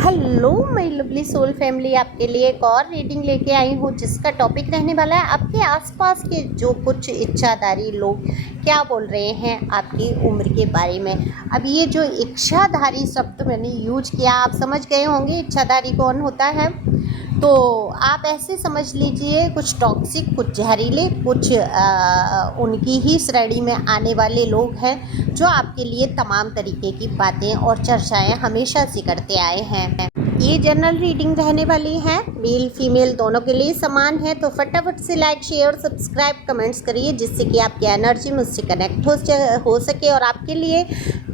Hello my lovely soul family, आपके लिए एक और रीडिंग लेके आई हूँ जिसका टॉपिक रहने वाला है आपके आसपास के जो कुछ इच्छाधारी लोग क्या बोल रहे हैं आपकी उम्र के बारे में। अब ये जो इच्छाधारी शब्द मैंने यूज किया, आप समझ गए होंगे इच्छाधारी कौन होता है। तो आप ऐसे समझ लीजिए कुछ टॉक्सिक, कुछ जहरीले, कुछ उनकी ही श्रेणी में आने वाले लोग हैं जो आपके लिए तमाम तरीके की बातें और चर्चाएं हमेशा से करते आए हैं। ये जनरल रीडिंग रहने वाली है, मेल फीमेल दोनों के लिए समान है। तो फटाफट से लाइक शेयर सब्सक्राइब कमेंट्स करिए जिससे कि आपकी एनर्जी मुझसे कनेक्ट हो सके और आपके लिए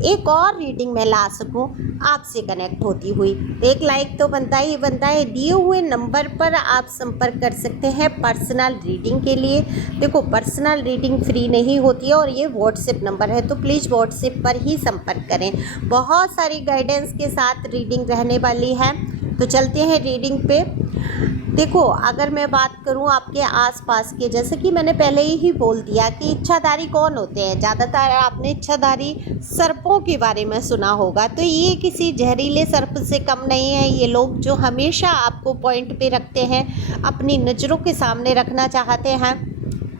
एक और रीडिंग मैं ला सकूं आपसे कनेक्ट होती हुई। एक लाइक तो बनता ही बनता है। दिए हुए नंबर पर आप संपर्क कर सकते हैं पर्सनल रीडिंग के लिए। देखो, पर्सनल रीडिंग फ्री नहीं होती है और ये व्हाट्सएप नंबर है, तो प्लीज़ व्हाट्सएप पर ही संपर्क करें। बहुत सारी गाइडेंस के साथ रीडिंग रहने वाली है, तो चलते हैं रीडिंग पे। देखो, अगर मैं बात करूं आपके आसपास के, जैसे कि मैंने पहले ही बोल दिया कि इच्छाधारी कौन होते हैं। ज़्यादातर आपने इच्छाधारी सर्पों के बारे में सुना होगा, तो ये किसी जहरीले सर्प से कम नहीं है। ये लोग जो हमेशा आपको पॉइंट पे रखते हैं, अपनी नज़रों के सामने रखना चाहते हैं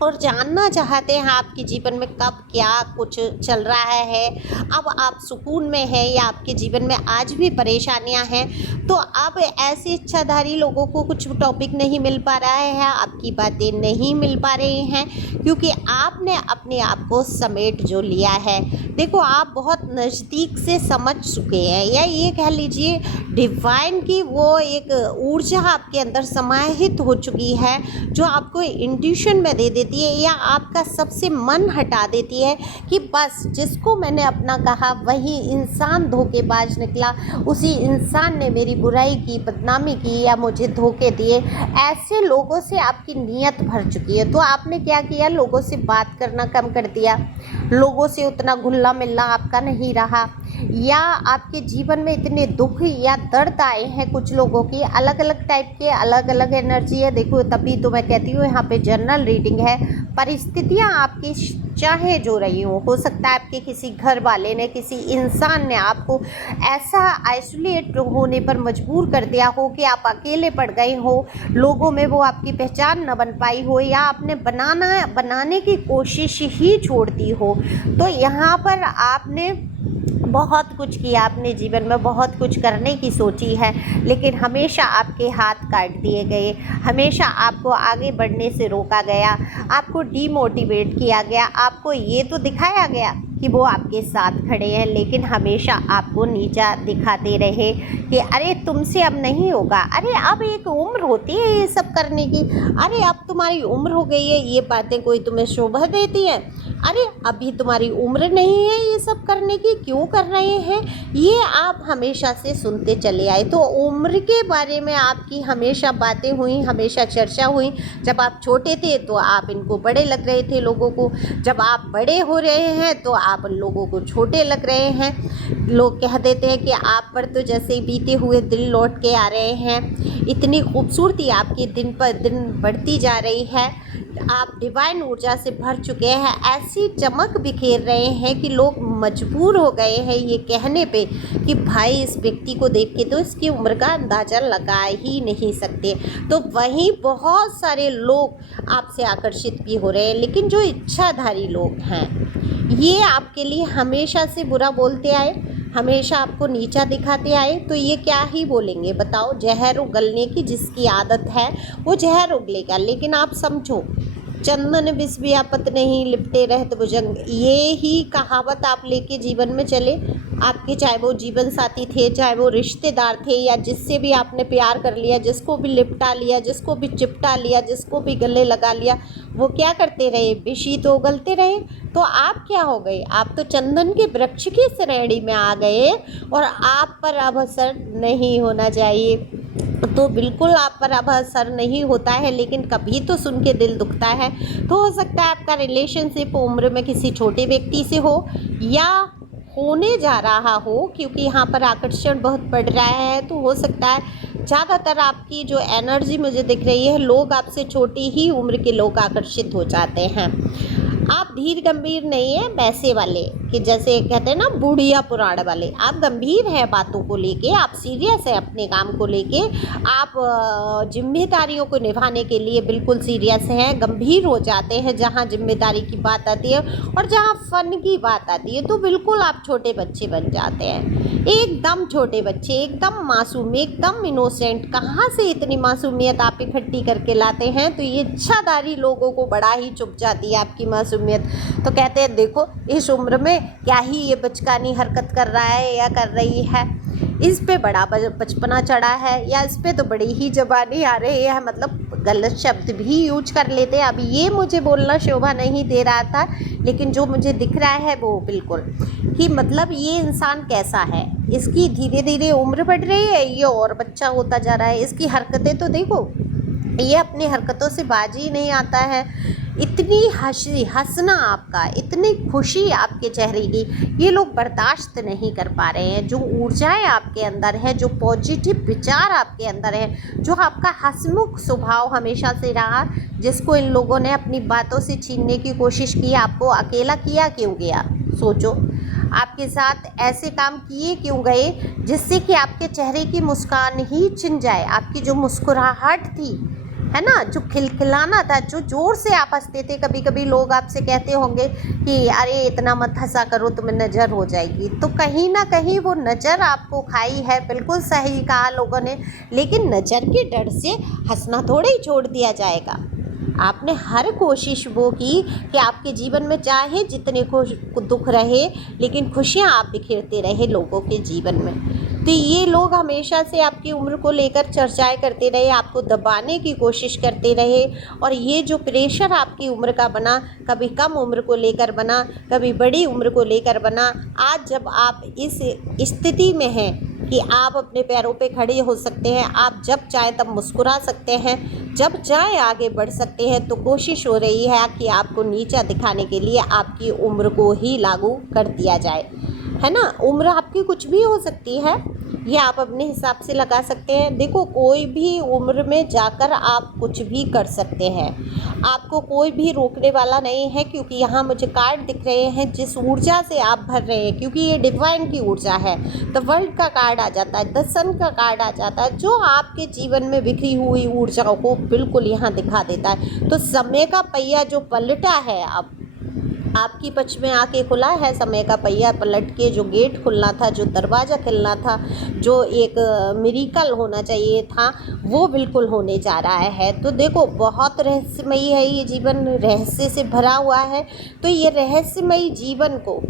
और जानना चाहते हैं आपके जीवन में कब क्या कुछ चल रहा है। अब आप सुकून में हैं या आपके जीवन में आज भी परेशानियां हैं, तो अब ऐसे इच्छाधारी लोगों को कुछ टॉपिक नहीं मिल पा रहा है, आपकी बातें नहीं मिल पा रही हैं, क्योंकि आपने अपने आप को समेट जो लिया है। देखो, आप बहुत नज़दीक से समझ चुके हैं, या ये कह लीजिए डिवाइन की वो एक ऊर्जा आपके अंदर समाहित हो चुकी है जो आपको इंट्यूशन में दे देती है या आपका सबसे मन हटा देती है कि बस जिसको मैंने अपना कहा वही इंसान धोखेबाज निकला, उसी इंसान ने मेरी बुराई की, बदनामी की या मुझे धोखे दिए। ऐसे लोगों से आपकी नीयत भर चुकी है, तो आपने क्या किया, लोगों से बात करना कम कर दिया, लोगों से उतना घुलना मिलना आपका नहीं रहा, या आपके जीवन में इतने दुख या दर्द आए हैं कुछ लोगों की, अलग अलग टाइप के, अलग अलग एनर्जी है। देखो, तभी तो मैं कहती हूँ यहाँ पे जनरल रीडिंग है। परिस्थितियाँ आपकी चाहे जो रही हो सकता है आपके किसी घर वाले ने, किसी इंसान ने आपको ऐसा आइसोलेट होने पर मजबूर कर दिया हो कि आप अकेले पड़ गए हो, लोगों में वो आपकी पहचान न बन पाई हो, या आपने बनाने की कोशिश ही छोड़ दी हो। तो यहाँ पर आपने बहुत कुछ किया, अपने जीवन में बहुत कुछ करने की सोची है, लेकिन हमेशा आपके हाथ काट दिए गए, हमेशा आपको आगे बढ़ने से रोका गया, आपको डीमोटिवेट किया गया, आपको ये तो दिखाया गया कि वो आपके साथ खड़े हैं, लेकिन हमेशा आपको नीचा दिखाते रहे कि अरे तुमसे अब नहीं होगा, अरे अब एक उम्र होती है ये सब करने की, अरे अब तुम्हारी उम्र हो गई है, ये बातें कोई तुम्हें शोभा देती है, अरे अभी तुम्हारी उम्र नहीं है ये सब करने की, क्यों कर रहे हैं। ये आप हमेशा से सुनते चले आए। तो उम्र के बारे में आपकी हमेशा बातें हुई, हमेशा चर्चा हुई। जब आप छोटे थे तो आप इनको बड़े लग रहे थे लोगों को, जब आप बड़े हो रहे हैं तो आप लोगों को छोटे लग रहे हैं। लोग कह देते हैं कि आप पर तो जैसे बीते हुए दिन लौट के आ रहे हैं, इतनी खूबसूरती आपकी दिन पर दिन बढ़ती जा रही है, आप डिवाइन ऊर्जा से भर चुके हैं, ऐसी चमक बिखेर रहे हैं कि लोग मजबूर हो गए हैं ये कहने पे कि भाई इस व्यक्ति को देख के तो इसकी उम्र का अंदाज़ा लगा ही नहीं सकते। तो वहीं बहुत सारे लोग आपसे आकर्षित भी हो रहे हैं, लेकिन जो इच्छाधारी लोग हैं ये आपके लिए हमेशा से बुरा बोलते आए, हमेशा आपको नीचा दिखाते आए, तो ये क्या ही बोलेंगे बताओ। जहर उगलने की जिसकी आदत है वो जहर उगलेगा, लेकिन आप समझो चंदन विष व्यापत नहीं लिपटे रहत भुजंग, ये ही कहावत आप लेके जीवन में चले। आपके चाहे वो जीवन साथी थे, चाहे वो रिश्तेदार थे, या जिससे भी आपने प्यार कर लिया, जिसको भी लिपटा लिया, जिसको भी चिपटा लिया, जिसको भी गले लगा लिया, वो क्या करते रहे, विष ही तो उगलते रहे। तो आप क्या हो गए, आप तो चंदन के वृक्ष की श्रेणी में आ गए और आप पर अब असर नहीं होना चाहिए। तो बिल्कुल आप पर अब असर नहीं होता है, लेकिन कभी तो सुन के दिल दुखता है। तो हो सकता है आपका रिलेशनशिप उम्र में किसी छोटे व्यक्ति से हो या होने जा रहा हो, क्योंकि यहाँ पर आकर्षण बहुत बढ़ रहा है। तो हो सकता है ज़्यादातर आपकी जो एनर्जी मुझे दिख रही है, लोग आपसे छोटी ही उम्र के लोग आकर्षित हो जाते हैं। आप धीर गंभीर नहीं है वैसे वाले कि जैसे कहते हैं ना बुढ़िया पुराण वाले। आप गंभीर हैं बातों को लेके, आप सीरियस है अपने काम को लेके, आप जिम्मेदारियों को निभाने के लिए बिल्कुल सीरियस हैं, गंभीर हो जाते हैं जहाँ जिम्मेदारी की बात आती है। और जहाँ फन की बात आती है तो बिल्कुल आप छोटे बच्चे बन जाते हैं, एकदम छोटे बच्चे, एकदम मासूम, एकदम इनोसेंट। कहाँ से इतनी मासूमियत आप इकट्ठी करके लाते हैं? तो ये इच्छाधारी लोगों को बड़ा ही चुभ जाती है आपकी मासूमियत। तो कहते हैं देखो इस उम्र में क्या ही ये बचकानी हरकत कर रहा है या कर रही है, इस पे बड़ा बचपना चढ़ा है, या इस पे तो बड़ी ही जबानी आ रही है, मतलब गलत शब्द भी यूज कर लेते हैं। अब ये मुझे बोलना शोभा नहीं दे रहा था, लेकिन जो मुझे दिख रहा है वो बिल्कुल कि मतलब ये इंसान कैसा है, इसकी धीरे धीरे उम्र बढ़ रही है, ये और बच्चा होता जा रहा है। इसकी हरकतें तो देखो, ये अपनी हरकतों से बाजी ही नहीं आता है। इतनी हंसना आपका, इतनी खुशी आपके चेहरे की, ये लोग बर्दाश्त नहीं कर पा रहे हैं। जो ऊर्जाएं आपके अंदर है, जो पॉजिटिव विचार आपके अंदर है, जो आपका हंसमुख स्वभाव हमेशा से रहा, जिसको इन लोगों ने अपनी बातों से छीनने की कोशिश की, आपको अकेला किया क्यों गया? सोचो, आपके साथ ऐसे काम किए क्यों गए जिससे कि आपके चेहरे की मुस्कान ही छिन जाए। आपकी जो मुस्कुराहट थी, है ना, जो खिलखिलाना था, जो ज़ोर से आप हंसते थे। कभी कभी लोग आपसे कहते होंगे कि अरे इतना मत हंसा करो, तुम्हें नज़र हो जाएगी। तो कहीं ना कहीं वो नज़र आपको खाई है, बिल्कुल सही कहा लोगों ने। लेकिन नज़र के डर से हंसना थोड़े ही छोड़ दिया जाएगा। आपने हर कोशिश वो की कि आपके जीवन में चाहे जितने दुख रहे, लेकिन खुशियाँ आप बिखेरते रहे लोगों के जीवन में। तो ये लोग हमेशा से आपकी उम्र को लेकर चर्चाएं करते रहे, आपको दबाने की कोशिश करते रहे। और ये जो प्रेशर आपकी उम्र का बना, कभी कम उम्र को लेकर बना, कभी बड़ी उम्र को लेकर बना, आज जब आप इस स्थिति में हैं कि आप अपने पैरों पे खड़े हो सकते हैं, आप जब चाहें तब मुस्कुरा सकते हैं, जब चाहें आगे बढ़ सकते हैं, तो कोशिश हो रही है कि आपको नीचा दिखाने के लिए आपकी उम्र को ही लागू कर दिया जाए, है ना। उम्र आपकी कुछ भी हो सकती है, ये आप अपने हिसाब से लगा सकते हैं। देखो, कोई भी उम्र में जाकर आप कुछ भी कर सकते हैं, आपको कोई भी रोकने वाला नहीं है। क्योंकि यहाँ मुझे कार्ड दिख रहे हैं, जिस ऊर्जा से आप भर रहे हैं, क्योंकि ये डिवाइन की ऊर्जा है, द वर्ल्ड का कार्ड आ जाता है, द सन का कार्ड आ जाता है, जो आपके जीवन में बिखरी हुई ऊर्जाओं को बिल्कुल यहाँ दिखा देता है। तो समय का पहिया जो पलटा है, अब आपकी पक्ष में आके खुला है, समय का पहिया पलट के जो गेट खुलना था, जो दरवाज़ा खुलना था, जो एक मिरेकल होना चाहिए था, वो बिल्कुल होने जा रहा है। तो देखो, बहुत रहस्यमयी है ये जीवन, रहस्य से भरा हुआ है। तो ये रहस्यमयी जीवन को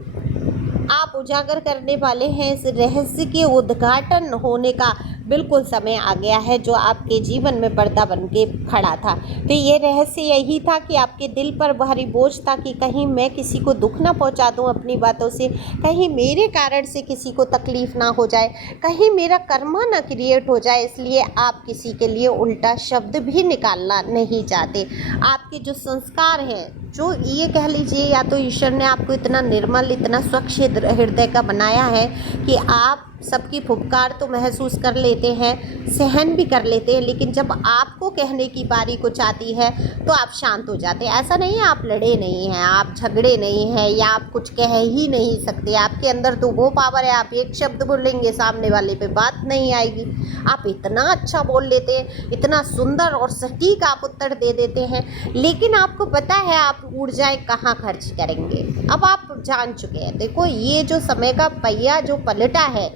आप उजागर करने वाले हैं। इस रहस्य के उद्घाटन होने का बिल्कुल समय आ गया है, जो आपके जीवन में पर्दा बन के खड़ा था। तो ये रहस्य यही था कि आपके दिल पर भारी बोझ था कि कहीं मैं किसी को दुख ना पहुंचा दूं अपनी बातों से, कहीं मेरे कारण से किसी को तकलीफ़ ना हो जाए, कहीं मेरा कर्मा ना क्रिएट हो जाए। इसलिए आप किसी के लिए उल्टा शब्द भी निकालना नहीं चाहते। आपके जो संस्कार हैं, जो ये कह लीजिए, या तो ईश्वर ने आपको इतना निर्मल, इतना स्वच्छ हृदय का बनाया है कि आप सबकी फुफकार तो महसूस कर लेते हैं, सहन भी कर लेते हैं, लेकिन जब आपको कहने की बारी कुछ आती है तो आप शांत हो जाते हैं। ऐसा नहीं है आप लड़े नहीं हैं, आप झगड़े नहीं हैं, या आप कुछ कह ही नहीं सकते। आपके अंदर तो वो पावर है, आप एक शब्द बोलेंगे, सामने वाले पे बात नहीं आएगी। आप इतना अच्छा बोल लेते हैं, इतना सुंदर और सटीक आप उत्तर दे देते हैं, लेकिन आपको पता है आप ऊर्जाएं कहाँ खर्च करेंगे। अब आप जान चुके हैं। देखो, ये जो समय का पहिया जो पलटा है,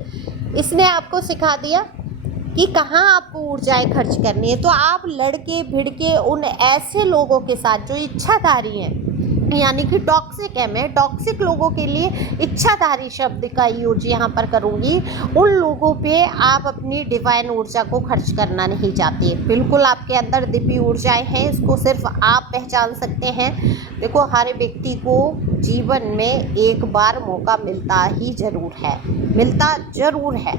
इसने आपको सिखा दिया कि कहाँ आपको ऊर्जाएं खर्च करनी है। तो आप लड़के भिड़के उन ऐसे लोगों के साथ जो इच्छाधारी हैं, यानी कि टॉक्सिक है, मैं टॉक्सिक लोगों के लिए इच्छाधारी शब्द का यूज यहाँ पर करूँगी, उन लोगों पे आप अपनी डिवाइन ऊर्जा को खर्च करना नहीं चाहते। बिल्कुल आपके अंदर दिव्य ऊर्जाएं हैं, इसको सिर्फ आप पहचान सकते हैं। देखो, हर व्यक्ति को जीवन में एक बार मौका मिलता ही ज़रूर है, मिलता ज़रूर है।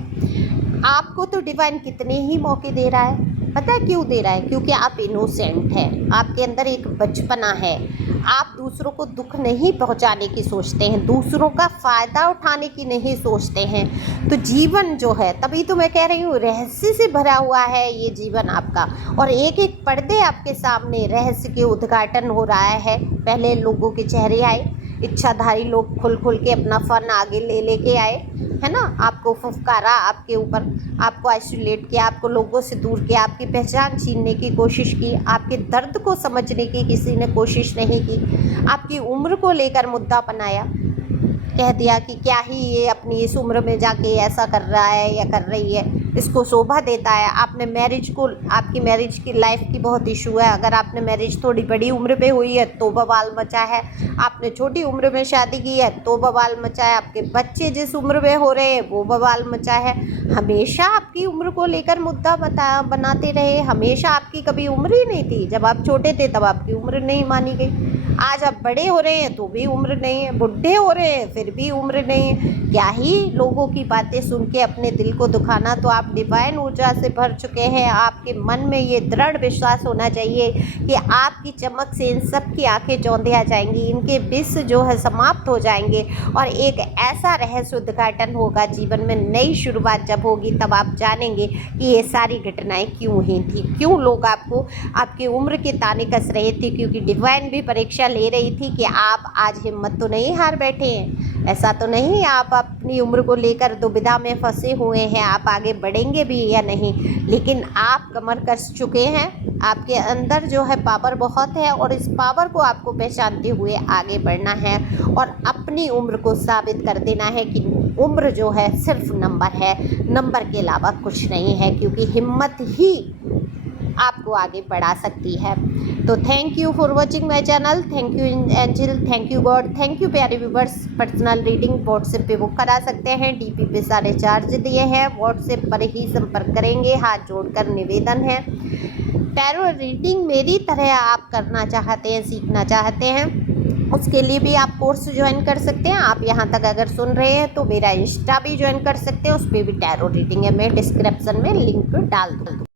आपको तो डिवाइन कितने ही मौके दे रहा है, पता है क्यों दे रहा है? क्योंकि आप इनोसेंट हैं, आपके अंदर एक बचपना है, आप दूसरों को दुख नहीं पहुंचाने की सोचते हैं, दूसरों का फ़ायदा उठाने की नहीं सोचते हैं। तो जीवन जो है, तभी तो मैं कह रही हूँ, रहस्य से भरा हुआ है ये जीवन आपका, और एक एक पर्दे आपके सामने रहस्य के उद्घाटन हो रहा है। पहले लोगों के चेहरे आए, इच्छाधारी लोग खुल के अपना फन आगे लेके आए, है ना। आपको फुफकारा आपके ऊपर, आपको आइसोलेट किया, आपको लोगों से दूर किया, आपकी पहचान छीनने की कोशिश की, आपके दर्द को समझने की किसी ने कोशिश नहीं की, आपकी उम्र को लेकर मुद्दा बनाया, कह दिया कि क्या ही ये अपनी इस उम्र में जाके ऐसा कर रहा है या कर रही है, इसको शोभा देता है। आपने मैरिज को, आपकी मैरिज की लाइफ की बहुत इशू है, अगर आपने मैरिज थोड़ी बड़ी उम्र पे हुई है तो बवाल मचा है, आपने छोटी उम्र में शादी की है तो बवाल मचा है, आपके बच्चे जिस उम्र में हो रहे हैं वो बवाल मचा है। हमेशा आपकी उम्र को लेकर मुद्दा बनाते रहे, हमेशा आपकी कभी उम्र ही नहीं थी। जब आप छोटे थे तब आपकी उम्र नहीं मानी गई, आज आप बड़े हो रहे हैं तो भी उम्र नहीं है, बुढ़े हो रहे हैं फिर भी उम्र नहीं है। क्या ही लोगों की बातें सुन के अपने दिल को दुखाना। तो आप डिवाइन ऊर्जा से भर चुके हैं, आपके मन में ये दृढ़ विश्वास होना चाहिए कि आपकी चमक से इन सब की आंखें चौंधिया जाएंगी, इनके विष जो है समाप्त हो जाएंगे और एक ऐसा रहस्य उद्घाटन होगा जीवन में। नई शुरुआत जब होगी तब आप जानेंगे कि ये सारी घटनाएं क्यों हुई थी, क्यों लोग आपको आपकी उम्र के ताने कस रहे थे, क्योंकि डिवाइन भी परीक्षा ले रही थी कि आप आज हिम्मत तो नहीं हार बैठे हैं। ऐसा तो नहीं आप अपनी उम्र को लेकर दुविधा में फंसे हुए हैं, आप आगे बढ़ेंगे भी या नहीं, लेकिन आप कमर कस चुके हैं। आपके अंदर जो है पावर बहुत है और इस पावर को आपको पहचानते हुए आगे बढ़ना है और अपनी उम्र को साबित कर देना है कि उम्र जो है सिर्फ नंबर है, नंबर के अलावा कुछ नहीं है, क्योंकि हिम्मत ही आपको आगे बढ़ा सकती है। तो thank you for watching my channel, thank you angel, thank you God, thank you प्यारे व्यूवर्स। पर्सनल रीडिंग व्हाट्सएप पे बुक करा सकते हैं, डीपी पे सारे चार्ज दिए हैं, व्हाट्सएप पर ही संपर्क करेंगे, हाथ जोड़कर निवेदन है। टैरो रीडिंग मेरी तरह आप करना चाहते हैं, सीखना चाहते हैं, उसके लिए भी आप कोर्स ज्वाइन कर सकते हैं। आप यहाँ तक अगर सुन रहे हैं तो मेरा इंस्टा भी ज्वाइन कर सकते हैं, उस पर भी टैरो रीडिंग है, मैं डिस्क्रिप्शन में लिंक डाल दूँ।